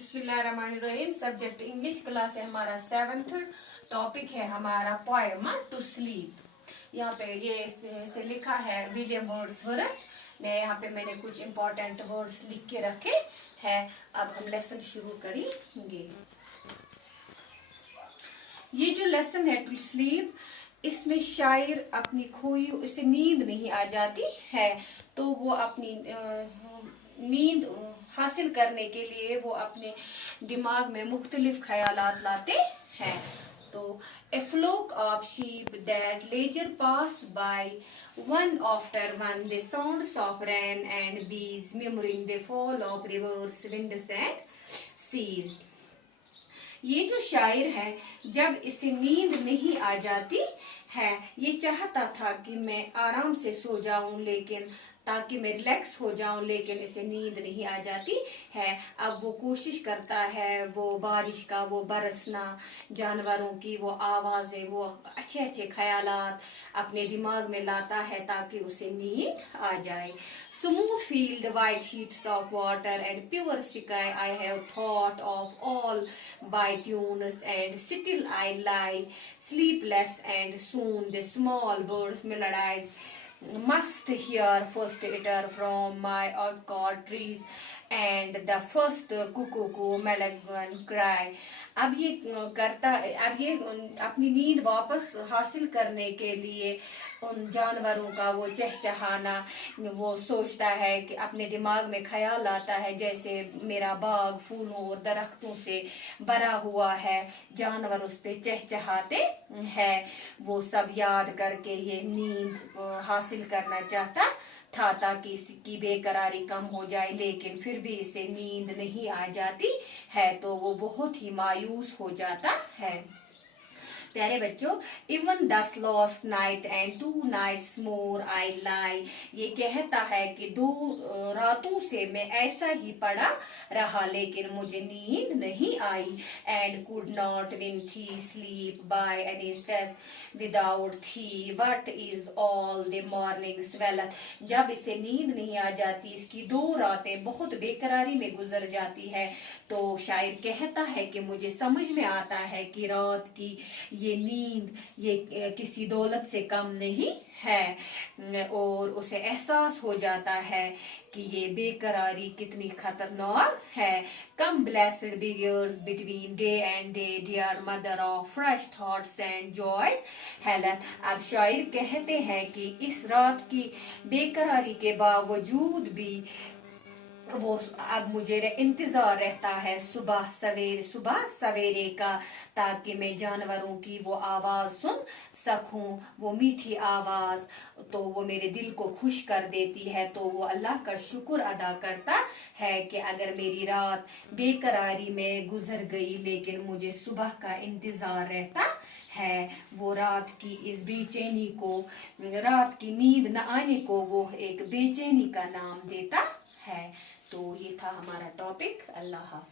बिस्मिल्लाहिर्रहमानिर्रहीम। Subject English class है हमारा 7th। टॉपिक है हमारा पोएम टू स्लीप। यहाँ पे ये इसे लिखा है विलियम वर्ड्सवर्थ ने। यहाँ पे मैंने कुछ इंपॉर्टेंट वर्ड्स लिख के रखे हैं। अब हम लेसन शुरू करेंगे। ये जो लेसन है टू स्लीप, इसमें शायर अपनी खोई उसे नींद नहीं आ जाती है, तो वो अपनी नींद हासिल करने के लिए वो अपने दिमाग में मुख्तलिफ ख्यालात लाते हैं। तो a flock of sheep that leisure pass by one after one, the sounds of rain and bees murmuring the fall of rivers, winds and seas। ये जो शायर है, जब इसे नींद नहीं आ जाती है, ये चाहता था कि मैं आराम से सो जाऊं, लेकिन ताकि मैं रिलैक्स हो जाऊं, लेकिन इसे नींद नहीं आ जाती है। अब वो कोशिश करता है, वो बारिश का वो बरसना, जानवरों की वो आवाजें, वो अच्छे अच्छे ख्यालात अपने दिमाग में लाता है ताकि उसे नींद आ जाए। Smooth field, white sheets of water and pure sky, I have thought of all by tunes, and still I lie sleepless, and soon the small birds melodize must hear first utter from my orchard trees, and the first cuckoo melancholy cry। अब ये अपनी नींद वापस हासिल करने के लिए उन जानवरों का वो चहचहाना, वो सोचता है कि अपने दिमाग में ख्याल आता है जैसे मेरा बाग फूलों और दरख्तों से भरा हुआ है, जानवर उस पे चहचहाते हैं। वो सब याद करके ये नींद हासिल करना चाहता था ताकि इसकी बेकरारी कम हो जाए, लेकिन फिर भी इसे नींद नहीं आ जाती है, तो वो बहुत ही मायूस हो जाता है। प्यारे बच्चों, इवन दस लॉस्ट नाइट एंड 2 nights मोर आई लाई, ये कहता है कि 2 रातों से मैं ऐसा ही पड़ा रहा, लेकिन मुझे नींद नहीं आई। And could not win the sleep by any step without the, what is all the morning wealth. जब इसे नींद नहीं आ जाती, इसकी 2 रातें बहुत बेकरारी में गुजर जाती है, तो शायर कहता है कि मुझे समझ में आता है कि रात की ये नींद ये किसी दौलत से कम नहीं है, और उसे एहसास हो जाता है कि ये बेकरारी कितनी खतरनाक है। Come blessed be years between day and day, dear mother of fresh thoughts and joys health. अब शायर कहते हैं कि इस रात की बेकरारी के बावजूद भी वो अब मुझे इंतजार रहता है सुबह सवेरे का, ताकि मैं जानवरों की वो आवाज सुन सकूं, वो मीठी आवाज, तो वो मेरे दिल को खुश कर देती है। तो वो अल्लाह का शुक्र अदा करता है कि अगर मेरी रात बेकरारी में गुजर गई, लेकिन मुझे सुबह का इंतजार रहता है। वो रात की इस बेचैनी को, रात की नींद न आने को वो एक बेचैनी का नाम देता है। तो ये था हमारा टॉपिक। अल्लाह हाफ़िज़।